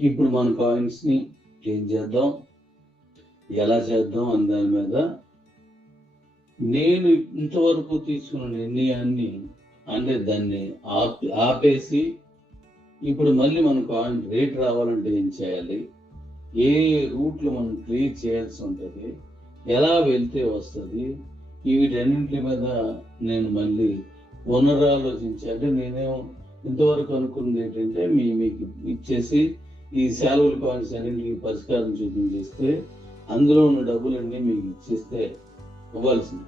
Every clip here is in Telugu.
ఇప్పుడు మన కాయిన్స్ని ఏం చేద్దాం? ఎలా చేద్దాం అని దాని మీద? నేను ఇంతవరకు తీసుకున్న నిర్ణయాన్ని అంటే దాన్ని ఆపి ఆపేసి ఇప్పుడు మళ్ళీ మన కాయిన్ రేట్ రావాలంటే ఏం చేయాలి? ఏ రూట్లు మనం క్లియర్ చేయాల్సి ఉంటుంది? ఎలా వెళ్తే వస్తుంది? వీటన్నింటి మీద నేను మళ్ళీ పునరాలోచించి అంటే నేనేం ఇంతవరకు అనుకున్నది ఏంటంటే మీ మీకు ఇచ్చేసి ఈ శాలరీ పాయింట్స్ అన్నింటికి పరిష్కారం చూపించేస్తే అందులో ఉన్న డబ్బులన్నీ మీకు ఇచ్చేస్తే ఇవ్వాల్సింది.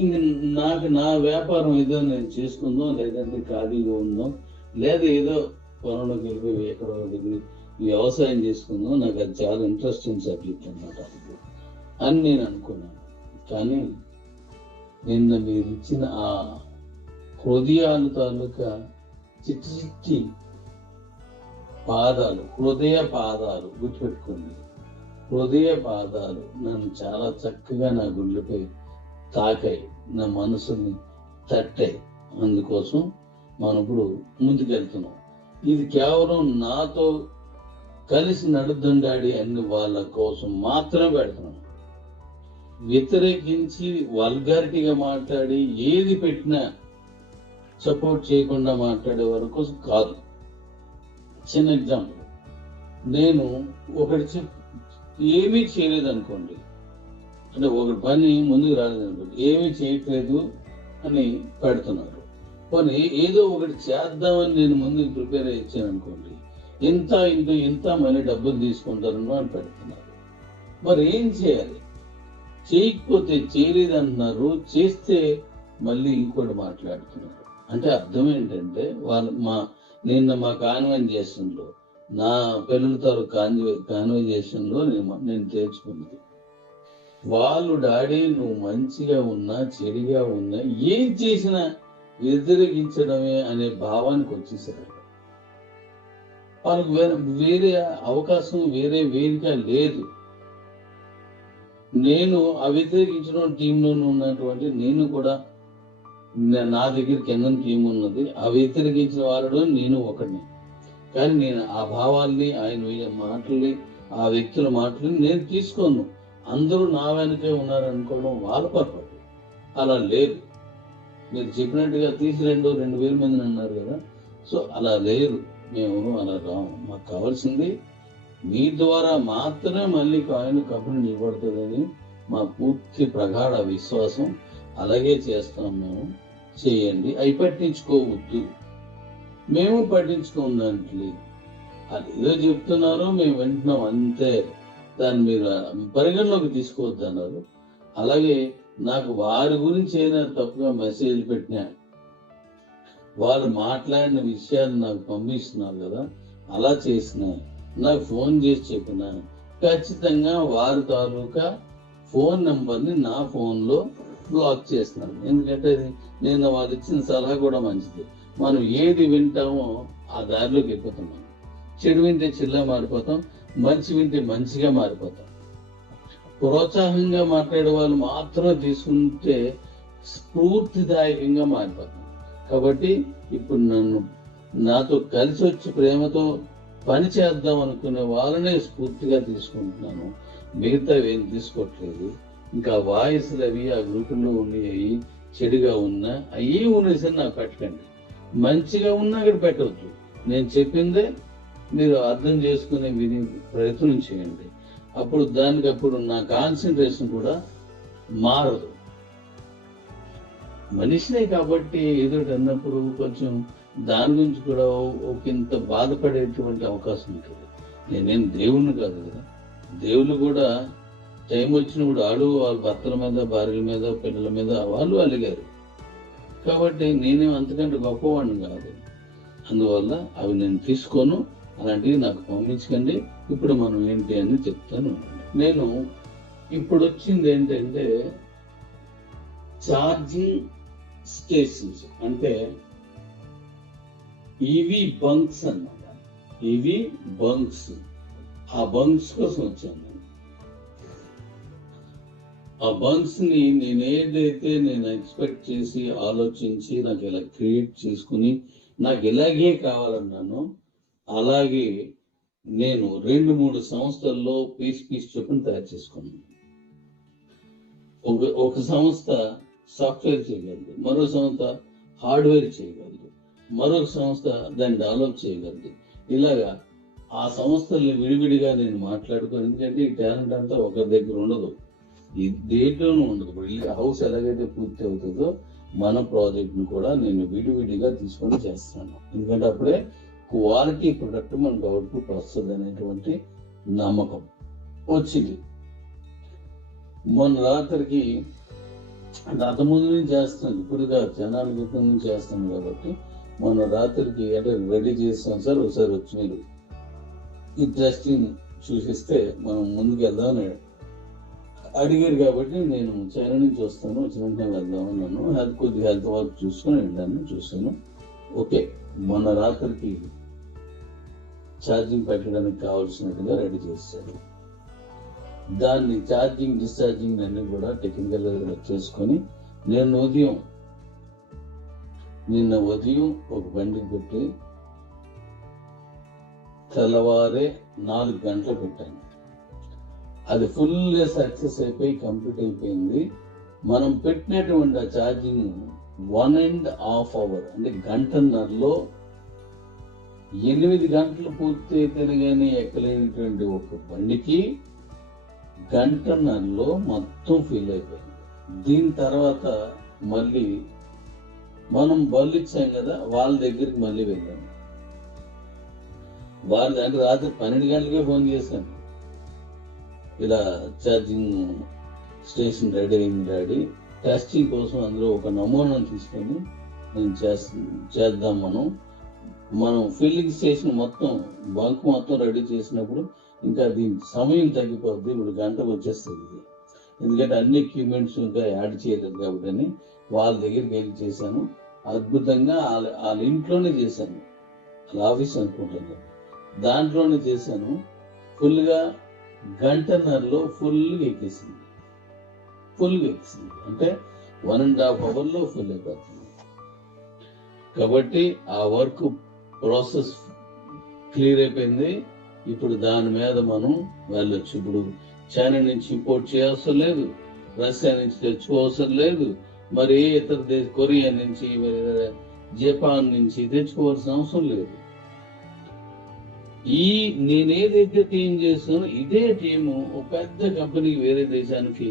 ఇంక నాకు నా వ్యాపారం ఏదో నేను చేసుకుందాం లేదంటే ఖాళీగా ఉందాం లేదా ఏదో పొలంలోకి వెళ్ళిపోయి ఎక్కడో దగ్గర వ్యవసాయం చేసుకుందాం నాకు అది చాలా ఇంట్రెస్టింగ్ సబ్జెక్ట్ అనమాట అని నేను అనుకున్నాను. కానీ నిన్న మీరు ఇచ్చిన ఆ హృదయాలు తాలూకా చిట్టి చిట్టి పాదాలు హృదయ పాదాలు గుర్తుపెట్టుకోండి. హృదయ పాదాలు నన్ను చాలా చక్కగా నా గుండెపై తాకాయి నా మనసుని తట్టాయి. అందుకోసం మనం ఇప్పుడు ముందుకెళ్తున్నాం. ఇది కేవలం నాతో కలిసి నడుద్దండాడి అన్ని వాళ్ళ కోసం మాత్రమే పెడుతున్నాను వ్యతిరేకించి వల్గారిటీగా మాట్లాడి ఏది పెట్టినా సపోర్ట్ చేయకుండా మాట్లాడే వరకు కాదు. చిన్న ఎగ్జాంపుల్ నేను ఒకటి చెప్ ఏమీ చేయలేదు అనుకోండి అంటే ఒక పని ముందుకు రాలేదు అనుకోండి ఏమీ చేయట్లేదు అని పెడుతున్నారు. పోనీ ఏదో ఒకటి చేద్దామని నేను ముందుకు ప్రిపేర్ అయ్యాను అనుకోండి ఇంత ఇంత ఇంత మళ్ళీ డబ్బులు తీసుకుంటారను అని పెడుతున్నారు. మరి ఏం చేయాలి? చేయకపోతే చేయలేదు అంటున్నారు చేస్తే మళ్ళీ ఇంకోటి మాట్లాడుతున్నారు. అంటే అర్థం ఏంటంటే వాళ్ళ మా నిన్న మా కాన్వెన్జేషన్లో నా పిల్లలతో కాన్వే కాన్వెన్జేషన్లో నేను నేను తేల్చుకున్నది. వాళ్ళు డాడీ నువ్వు మంచిగా ఉన్నా చెడిగా ఉన్నా ఏం చేసినా వ్యతిరేకించడమే అనే భావానికి వచ్చేసారు. వాళ్ళకు వేరే వేరే అవకాశం వేరే వేదిక లేదు. నేను ఆ వ్యతిరేకించిన ఉన్నటువంటి నేను కూడా నా- నా దగ్గర ఏమున్నది టీం ఉన్నది ఆ వ్యతిరేకించిన వాళ్ళలో నేను ఒకడిని. కానీ నేను ఆ భావాల్ని ఆయన మాటల్ని ఆ వ్యక్తుల మాటల్ని నేను తీసుకోను. అందరూ నా వెనకే ఉన్నారనుకోవడం వాళ్ళ పొరపాటు. అలా లేదు. మీరు చెప్పినట్టుగా తీసిరెండు రెండు వేల మంది అన్నారు కదా. సో అలా లేరు. మేము అలా రాము. మాకు కావాల్సింది మీ ద్వారా మాత్రమే మళ్ళీ కాయిన్ కబురు నిలబడుతుందని మా పూర్తి ప్రగాఢ విశ్వాసం. అలాగే చేస్తాం మేము. చేయండి. అవి పట్టించుకోవద్దు. మేము పట్టించుకోము దాంట్లో అది ఏదో చెప్తున్నారో మేము వింటున్నాం అంతే. దాన్ని మీరు పరిగణలోకి తీసుకోవద్దు అన్నారు. అలాగే నాకు వారి గురించి ఏదైనా తప్పుగా మెసేజ్ పెట్టినా వాళ్ళు మాట్లాడిన విషయాన్ని నాకు పంపిస్తున్నారు కదా అలా చేసిన నాకు ఫోన్ చేసి చెప్పిన ఖచ్చితంగా వారి తాలూకా ఫోన్ నంబర్ని నా ఫోన్లో బ్లాక్ చేస్తున్నాను ఎందుకంటే అది నేను వాళ్ళు ఇచ్చిన సలహా కూడా మంచిది. మనం ఏది వింటామో ఆ దారిలోకి వెళ్ళిపోతాం చెడు వింటే చెల్లా మారిపోతాం మంచి వింటే మంచిగా మారిపోతాం. ప్రోత్సాహంగా మాట్లాడే వాళ్ళు మాత్రమే తీసుకుంటే స్ఫూర్తిదాయకంగా మారిపోతాం. కాబట్టి ఇప్పుడు నన్ను నాతో కలిసి వచ్చి ప్రేమతో పని చేద్దాం అనుకునే వాళ్ళనే స్ఫూర్తిగా తీసుకుంటున్నాను. మిగతా ఏం తీసుకోవట్లేదు ఇంకా వాయిస్లు అవి ఆ గ్రూపుల్లో ఉన్నాయి చెడుగా ఉన్నా అవి ఉన్నాయి సరే నాకు పెట్టకండి. మంచిగా ఉన్నా అక్కడ పెట్టవచ్చు నేను చెప్పిందే మీరు అర్థం చేసుకునే విని ప్రయత్నం చేయండి. అప్పుడు దానికి అప్పుడు నా కాన్సన్ట్రేషన్ కూడా మారదు. మనిషినే కాబట్టి ఎదుటి అన్నప్పుడు కొంచెం దాని గురించి కూడా ఒకంత బాధపడేటువంటి అవకాశం ఉంటుంది. నేనేం దేవుణ్ణి కాదు కదా. దేవుళ్ళు కూడా టైం వచ్చినప్పుడు ఆడు వాళ్ళ భర్తల మీద భార్యల మీద పిల్లల మీద వాళ్ళు అలిగారు. కాబట్టి నేనేం అంతకంటే గొప్పవాడిని కాదు. అందువల్ల అవి నేను తీసుకోను అలాంటివి నాకు పంపించకండి ఇప్పుడు మనం ఏంటి అని చెప్తాను. నేను ఇప్పుడు వచ్చింది ఏంటంటే ఛార్జింగ్ స్టేషన్స్ అంటే ఈవీ బంక్స్ అన్నమాట. EV bunks. ఆ బంక్స్ కోసం వచ్చాను. ఆ బంక్స్ని నేను ఏదైతే నేను ఎక్స్పెక్ట్ చేసి ఆలోచించి నాకు ఇలా క్రియేట్ చేసుకుని నాకు ఇలాగే కావాలన్నాను అలాగే నేను రెండు మూడు సంస్థల్లో పీస్ పీస్ చొప్పున తయారు చేసుకున్నాను. ఒక ఒక సంస్థ సాఫ్ట్వేర్ చేయగలదు మరో సంస్థ హార్డ్వేర్ చేయగలదు మరొక సంస్థ దాన్ని డెవలప్ చేయగలదు. ఇలాగా ఆ సంస్థల్ని విడివిడిగా నేను మాట్లాడుకుని. ఎందుకంటే ఈ టాలెంట్ అంతా ఒకరి దగ్గర ఉండదు. దేంట్లోనూ ఉండదు. ఇప్పుడు హౌస్ ఎలాగైతే పూర్తి అవుతుందో మన ప్రాజెక్ట్ని కూడా నేను విడివిడిగా తీసుకొని చేస్తాను ఎందుకంటే అప్పుడే క్వాలిటీ ప్రొడక్ట్ మనకు అవుట్పుట్ వస్తుంది అనేటువంటి నమ్మకం వచ్చింది. మొన్న రాత్రికి అంటే అంత ముందు నుంచి చేస్తాను ఇప్పుడు కాదు జనాల క్రితం నుంచి చేస్తాను కాబట్టి మొన్న రాత్రికి అంటే రెడీ చేస్తాం సార్ ఒకసారి వచ్చి మీరు ఈ టెస్టింగ్ చూసిస్తే మనం ముందుకు వెళ్దామని అడిగారు కాబట్టి నేను చైనా నుంచి వస్తాను వచ్చినాక వెళ్దాం అన్నాను. అది కొద్దిగా హెల్త్ వర్క్ చూసుకొని వెళ్ళాను చూసాను ఓకే మొన్న రాత్రికి ఛార్జింగ్ పెట్టడానికి కావాల్సినట్టుగా రెడీ చేశాడు దాన్ని ఛార్జింగ్ డిశ్చార్జింగ్ అన్ని కూడా టెక్నికల్ చేసుకొని నేను ఉదయం నిన్న ఉదయం ఒక బండికి పెట్టి తెల్లవారే నాలుగు గంటలు పెట్టాను. అది ఫుల్ సక్సెస్ అయిపోయి కంప్లీట్ అయిపోయింది. మనం పెట్టినటువంటి ఆ charging one and half hour అంటే గంటన్నరలో ఎనిమిది గంటలు పూర్తి అయితేనే కానీ ఎక్కలేనటువంటి ఒక బండికి గంటన్నరలో మొత్తం ఫీల్ అయిపోయింది. దీని తర్వాత మళ్ళీ మనం బళ్ళు ఇచ్చాం కదా వాళ్ళ దగ్గరికి మళ్ళీ వెళ్ళాము వాళ్ళ అంటే రాత్రి పన్నెండు గంటలకే ఫోన్ చేశాను. ఇలా ఛార్జింగ్ స్టేషన్ రెడీ అయింది డాడీ. టెస్టింగ్ కోసం అందులో ఒక నమూనాను తీసుకొని నేను చేద్దాం మనం. మనం ఫిల్లింగ్ స్టేషన్ మొత్తం బంక్ మొత్తం రెడీ చేసినప్పుడు ఇంకా దీని సమయం తగ్గిపోద్ది ఇప్పుడు గంటకు వచ్చేస్తుంది ఇది. ఎందుకంటే అన్ని ఎక్విప్మెంట్స్ ఇంకా యాడ్ చేయలేదు కాబట్టి అని వాళ్ళ దగ్గరికి వెళ్ళి చేశాను. అద్భుతంగా వాళ్ళ వాళ్ళ ఇంట్లోనే చేశాను. వాళ్ళ ఆఫీస్ అనుకుంటున్నాను దాంట్లోనే చేశాను. ఫుల్గా గంటన్నరలో ఫుల్గా ఎక్కేసింది. ఫుల్గా ఎక్కేసింది. అంటే వన్ అండ్ హాఫ్ అవర్లో ఫుల్ అయిపోతుంది. కాబట్టి ఆ వర్క్ ప్రాసెస్ క్లియర్ అయిపోయింది. ఇప్పుడు దాని మీద మనం వెళ్ళొచ్చు. ఇప్పుడు చైనా నుంచి ఇంపోర్ట్ చేయవసరం లేదు. రష్యా నుంచి తెచ్చుకోవసరం లేదు. మరి ఏ ఇతర దేశ కొరియా నుంచి మరి జపాన్ నుంచి తెచ్చుకోవాల్సిన అవసరం లేదు. ఈ నేనేదైతే టీం చేస్తానో ఇదే టీము ఒక పెద్ద కంపెనీకి వేరే దేశానికి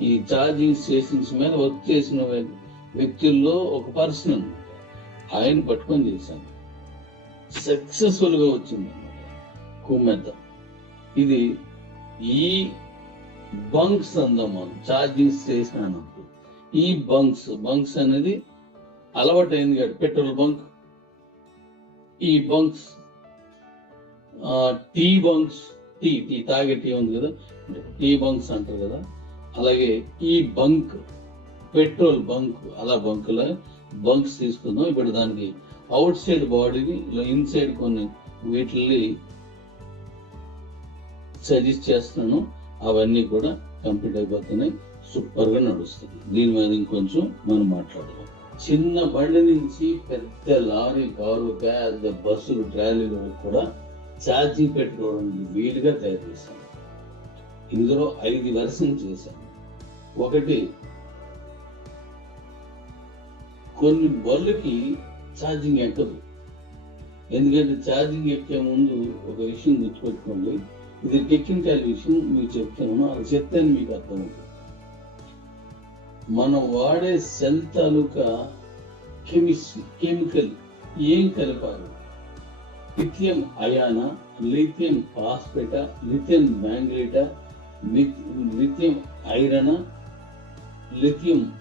ఈ ఛార్జింగ్ స్టేషన్స్ మీద వర్క్ చేసిన వ్యక్తుల్లో ఒక పర్సన్ ఆయన పట్టుకొని చేశాను. సక్సెస్ఫుల్గా వచ్చింది. కుమ్మెద్ద కుమ్మెద్దాం ఇది ఈ బంక్స్ అందాం మనం ఛార్జింగ్ స్టేషన్ అన్నప్పుడు ఈ బంక్స్ బంక్స్ అనేది అలవాటు అయింది కాదు. పెట్రోల్ బంక్ ఈ bunks tea bunks tea tea తాగే టీ ఉంది కదా టీ బంక్స్ అంటారు కదా అలాగే ఈ బంక్ పెట్రోల్ బంక్ అలా బంకుల బంక్స్ తీసుకుందాం. ఇప్పుడు దానికి అవుట్ సైడ్ బాడీని ఇన్సైడ్ కొన్ని వీటిని సజెస్ట్ చేస్తున్నాను. అవన్నీ కూడా కంప్లీట్ అయిపోతున్నాయి. సూపర్గా నడుస్తుంది. దీని మీద ఇంకొంచెం మనం మాట్లాడదాం. చిన్న బండి నుంచి పెద్ద లారీ కారు పెద్ద బస్సులు ట్రాలీలు కూడా ఛార్జింగ్ పెట్టుకోవడానికి వీలుగా తయారు చేశాను. ఇందులో ఐదు వెర్షన్ చేశాను. ఒకటి కొన్ని బళ్ళకి ఛార్జింగ్ ఎక్కదు. ఎందుకంటే ఛార్జింగ్ ఎక్కే ముందు ఒక విషయం గుర్తుపెట్టుకోండి. ఇది టెక్నికల్ విషయం మీకు చెప్తాను అది చెప్తాను మీకు అర్థమవుతుంది. మనం వాడే సెల్ తాలూకా కెమిస్ కెమికల్ ఏం కలిపారు lithium అయానా lithium phosphate lithium manganate lithium iron lithium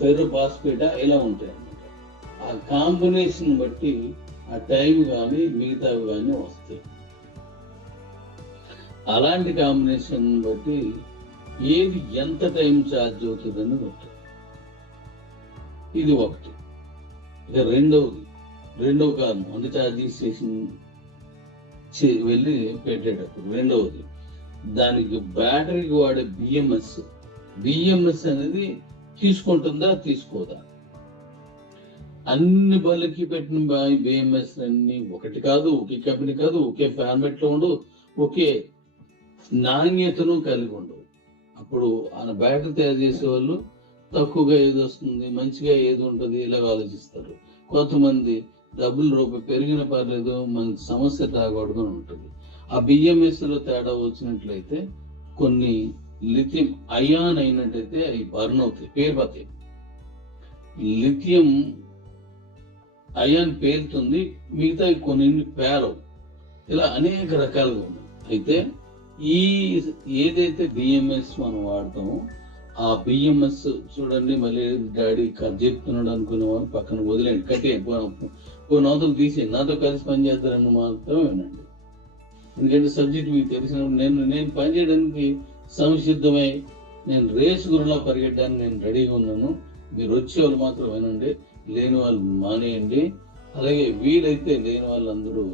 ferrophosphate ఇలా ఉంటాయి అన్నమాట ఆ కాంబినేషన్ బట్టి ఆ టైం కానీ మిగతావి కానీ వస్తాయి. అలాంటి కాంబినేషన్ బట్టి ఏది ఎంత టైం ఛార్జ్ అవుతుందని ఒకటి. ఇది ఒకటి. ఇక రెండవది. రెండవ కారణం అంటే ఛార్జింగ్ స్టేషన్ చే- వెళ్ళి పెట్టేటప్పుడు రెండవది దానికి బ్యాటరీకి వాడే బిఎంఎస్ బిఎంఎస్ అనేది తీసుకుంటుందా తీసుకోదా? అన్ని బలికి పెట్టిన బిఎంఎస్ అన్ని ఒకటి కాదు ఒకే కంపెనీ కాదు ఒకే ఫార్మెట్లో ఉండు ఒకే నాణ్యతను కలిగి ఉండవు అప్పుడు ఆ బ్యాటరీ తయారు చేసే వాళ్ళు తక్కువగా ఏది వస్తుంది మంచిగా ఏది ఉంటుంది ఇలాగ ఆలోచిస్తారు. కొంతమంది డబ్బులు రూపాయి పెరిగిన పర్లేదు మనకి సమస్య రాకూడదు అని ఉంటుంది. ఆ బిఎంఎస్లో తేడా వచ్చినట్లయితే కొన్ని లిథియం అయాన్ అయినట్టయితే అవి బర్న్ అవుతాయి పేరుపోతాయి. లిథియం అయాన్ పేలుతుంది మిగతా కొన్ని పేరవు ఇలా అనేక రకాలుగా ఉన్నాయి. అయితే ఈ ఏదైతే బిఎంఎస్ మనం వాడతామో ఆ బిఎంఎస్ చూడండి మళ్ళీ డాడీ కట్ చెప్తున్నాడు అనుకునే వాళ్ళు పక్కన వదిలేండి కట్టే కొన్ని అవతలు తీసి నాతో కలిసి పని చేస్తారని మాత్రం వినండి. ఎందుకంటే సబ్జెక్ట్ మీకు తెలిసినప్పుడు నేను నేను పనిచేయడానికి సంసిద్ధమై నేను రేస్ గురిలో పరిగెట్టడానికి నేను రెడీగా ఉన్నాను. మీరు వచ్చే వాళ్ళు మాత్రం వినండి లేని వాళ్ళు మానేయండి. అలాగే వీలైతే లేని వాళ్ళందరూ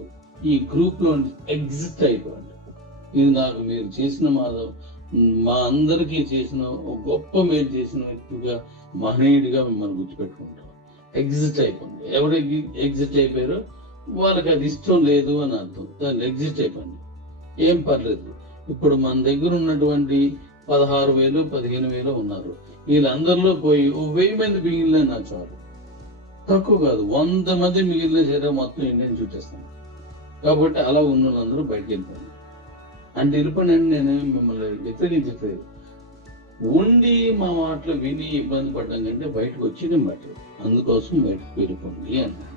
ఈ గ్రూప్లో ఎగ్జిస్ట్ ఎగ్జిట్ అయిపోండి. ఇది నాకు మీరు చేసిన మా మా అందరికీ చేసిన ఒక గొప్ప మేలు చేసిన వ్యక్తిగా మహనీయుడిగా మిమ్మల్ని గుర్తుపెట్టుకుంటాం ఎగ్జిట్ అయిపోండి ఎవరు ఎగ్జిట్ అయిపోయారో వాళ్ళకి అది ఇష్టం లేదు అని అర్థం. దాన్ని ఎగ్జిట్ అయిపోండి ఏం పర్లేదు. ఇప్పుడు మన దగ్గర ఉన్నటువంటి పదహారు వేలు పదిహేను వేలు ఉన్నారు. వీళ్ళందరిలో పోయి ఓ వెయ్యి మంది మిగిలిన నా చాలు. తక్కువ కాదు వంద మంది మిగిలిన శరీరం మొత్తం ఇండియన్ చుట్టేస్తాను కాబట్టి అలా ఉన్న వాళ్ళందరూ బయటకు వెళ్ళిపోయింది అంటే వెళ్ళిపోయిన నేను మిమ్మల్ని వ్యతిరేకించలేదు ఉండి మా మాటలు విని ఇబ్బంది పడ్డం కంటే బయటకు వచ్చి బయట అందుకోసం బయటకు వెళ్ళిపోండి అన్నారు.